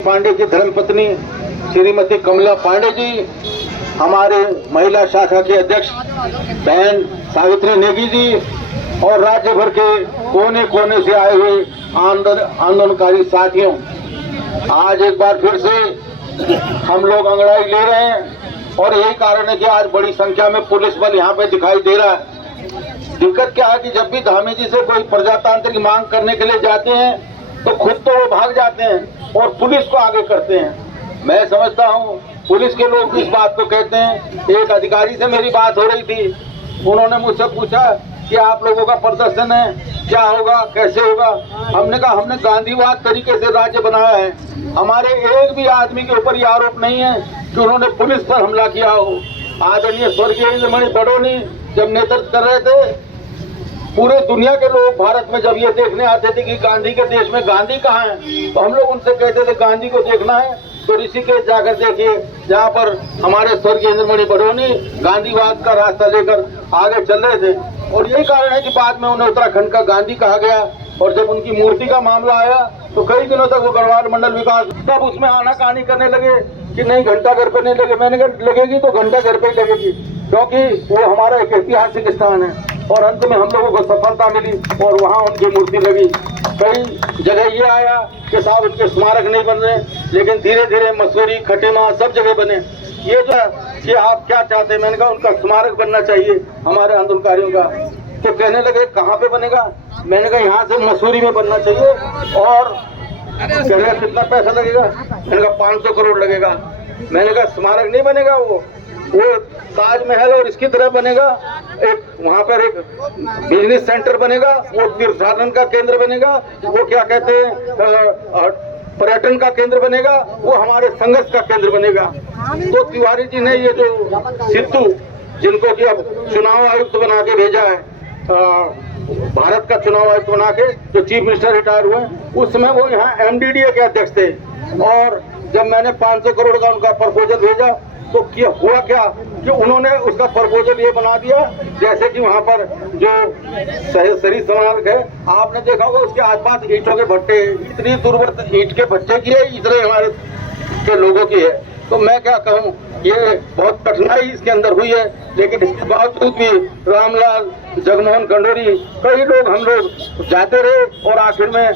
पांडे की धर्मपत्नी श्रीमती कमला पांडे जी, हमारे महिला शाखा के अध्यक्ष बहन सावित्री नेगी जी और राज्य भर के कोने कोने से आए हुए आंदोलनकारी साथियों, आज एक बार फिर से हम लोग अंगड़ाई ले रहे हैं और यही कारण है कि आज बड़ी संख्या में पुलिस बल यहाँ पे दिखाई दे रहा है। दिक्कत क्या है कि जब भी धामी जी से कोई प्रजातांत्रिक मांग करने के लिए जाते हैं तो खुद तो वो भाग जाते हैं और पुलिस को आगे करते हैं। मैं समझता हूँ पुलिस के लोग इस बात को कहते हैं। एक अधिकारी से मेरी बात हो रही थी, उन्होंने मुझसे पूछा कि आप लोगों का प्रदर्शन है, क्या होगा, कैसे होगा। हमने कहा हमने गांधीवाद तरीके से राज्य बनाया है, हमारे एक भी आदमी के ऊपर यह आरोप नहीं है कि उन्होंने पुलिस पर हमला किया हो। आदरणीय स्वर्गीय इंद्रमणि बडोनी जब नेतृत्व कर रहे थे, पूरे दुनिया के लोग भारत में जब ये देखने आते थे कि गांधी के देश में गांधी कहाँ है, तो हम लोग उनसे कहते थे गांधी को देखना है तो ऋषिकेश जाकर देखिए, जहाँ पर हमारे स्वर्गीय इंद्रमणि बडोनी गांधीवाद का रास्ता लेकर आगे चल रहे थे। और यही कारण है कि बाद में उन्हें उत्तराखंड का गांधी कहा गया। और जब उनकी मूर्ति का मामला आया तो कई दिनों तक वो गढ़वाल मंडल विकास तब उसमें आनाकानी करने लगे कि नहीं घंटा घर पे नहीं लगे। मैंने कहा लगेगी तो घंटा घर पे ही लगेगी, क्योंकि वो हमारा एक ऐतिहासिक स्थान है। और अंत में हम लोगों को सफलता मिली और वहाँ उनकी मूर्ति लगी। कई जगह ये आया कि साहब उनके स्मारक नहीं बन रहे, लेकिन धीरे धीरे मसूरी, खटीमा सब जगह बने। ये जो कि आप क्या चाहते हैं, मैंने कहा उनका स्मारक बनना चाहिए हमारे आंदोलनकारियों का। तो कहने लगे कहाँ पे बनेगा, मैंने कहा यहाँ से मसूरी में बनना चाहिए। और कहने कितना पैसा लगेगा, मैंने कहा 500 करोड़ लगेगा। मैंने कहा स्मारक नहीं बनेगा, वो ताजमहल और इसकी तरह बनेगा। एक वहाँ पर एक बिजनेस सेंटर बनेगा, वो तीर्थाटन का केंद्र बनेगा, वो क्या कहते हैं पर्यटन का केंद्र बनेगा, वो हमारे संघर्ष का केंद्र बनेगा। तो तिवारी जी ने ये जो सिद्धू, जिनको कि अब चुनाव आयुक्त बना के भेजा है, भारत का चुनाव आयुक्त बना के, जो चीफ मिनिस्टर रिटायर हुए, उस समय वो यहाँ MDDA के अध्यक्ष थे। और जब मैंने 500 करोड़ का उनका प्रपोजल भेजा तो क्या हुआ क्या कि उन्होंने उसका प्रपोजल ये बना दिया जैसे कि वहाँ पर जो शहीद स्मारक है, आपने देखा होगा उसके आसपास ईंटों के भट्टे, इतनी दुर्गत ईंट के भट्टे की है, इतने हमारे के लोगों की है। तो मैं क्या कहूँ, ये बहुत कठिनाई इसके अंदर हुई है, लेकिन इसके बावजूद भी रामलाल, जगमोहन खंडूरी, कई लोग हम लोग जाते रहे और आखिर में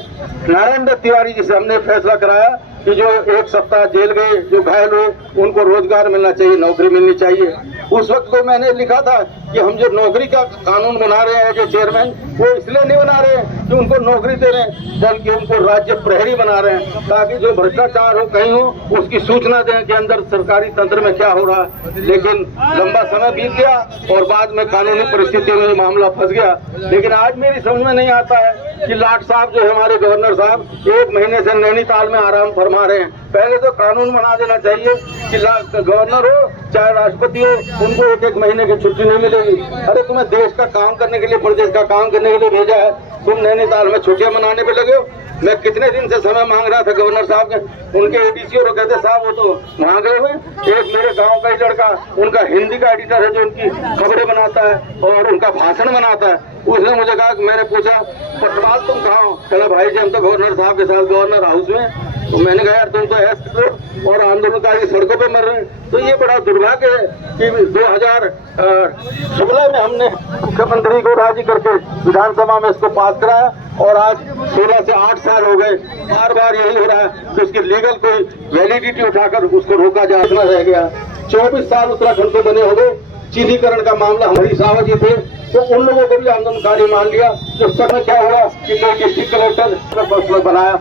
नारायण दत्त तिवारी जी से हमने फैसला कराया कि जो 1 सप्ताह जेल गए, जो घायल हुए, उनको रोजगार मिलना चाहिए, नौकरी मिलनी चाहिए। उस वक्त तो मैंने लिखा था कि हम जो नौकरी का कानून बना रहे हैं जो चेयरमैन, वो इसलिए नहीं बना रहे हैं कि उनको नौकरी दे रहे हैं, बल्कि उनको राज्य प्रहरी बना रहे हैं, ताकि जो भ्रष्टाचार हो कहीं हो उसकी सूचना दें कि अंदर सरकारी तंत्र में क्या हो रहा है। लेकिन लंबा समय बीत गया और बाद में कानूनी परिस्थितियों में मामला फंस गया। लेकिन आज मेरी समझ में नहीं आता है कि लाट साहब जो है हमारे गवर्नर साहब 1 महीने से नैनीताल में आराम फरमा रहे हैं। पहले तो कानून बना देना चाहिए कि गवर्नर हो चाहे राष्ट्रपति हो, उनको 1 महीने की छुट्टी नहीं मिलेगी। अरे तुम्हें देश का काम करने के लिए, प्रदेश का काम करने के लिए भेजा है, तुम नैनीताल में छुट्टियां मनाने पे लगे हो। मैं कितने दिन से समय मांग रहा था गवर्नर साहब के, उनके ADC और कहते साहब वो तो वहाँ गए हुए। एक मेरे गांव का ही लड़का, उनका हिंदी का एडिटर है जो उनकी खबरें बनाता है और उनका भाषण बनाता है, उसने मुझे कहा, मैंने पूछा पटवाल तुम कहाँ हो, कहला भाई जी हम तो गवर्नर साहब के साथ गवर्नर हाउस में। तो मैंने कहा यार तुम तो ऐसे और आंदोलनकारी सड़कों पे मर रहे हैं। तो ये बड़ा दुर्भाग्य है कि 2016 में हमने मुख्यमंत्री को राजी करके विधानसभा में इसको पास कराया और आज 16 से 8 साल हो गए, बार बार यही हो रहा है कि उसकी लीगल कोई वैलिडिटी उठाकर उसको रोका जा रह गया। 24 साल उत्तराखंड को बने हो गए। चिन्हीकरण का मामला हरीश रावत जी थे, तो उन लोगों को भी आंदोलनकारी मान लिया। तो समय क्या हुआ कि कोई डिस्ट्रिक्ट कलेक्टर का फैसला बनाया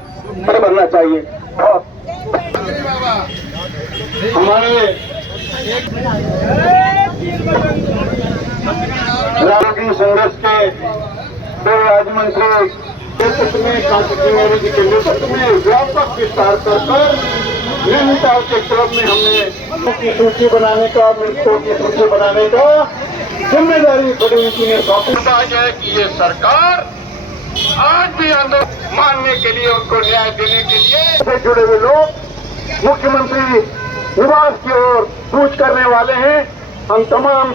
पर बनना चाहिए। और हमारे राजनीतिक संघर्ष के 2 राज्य मंत्री के नेतृत्व में व्यापक विस्तार कर नैनीताल के क्लब में हमने की सूची बनाने का, मृतकों की सूची बनाने का जिम्मेदारी बड़ी ने सौंपी है कि ये सरकार आज भी आंदोलन मानने के लिए, उनको न्याय देने के लिए से जुड़े हुए लोग मुख्यमंत्री निवास की ओर कूच करने वाले हैं। हम तमाम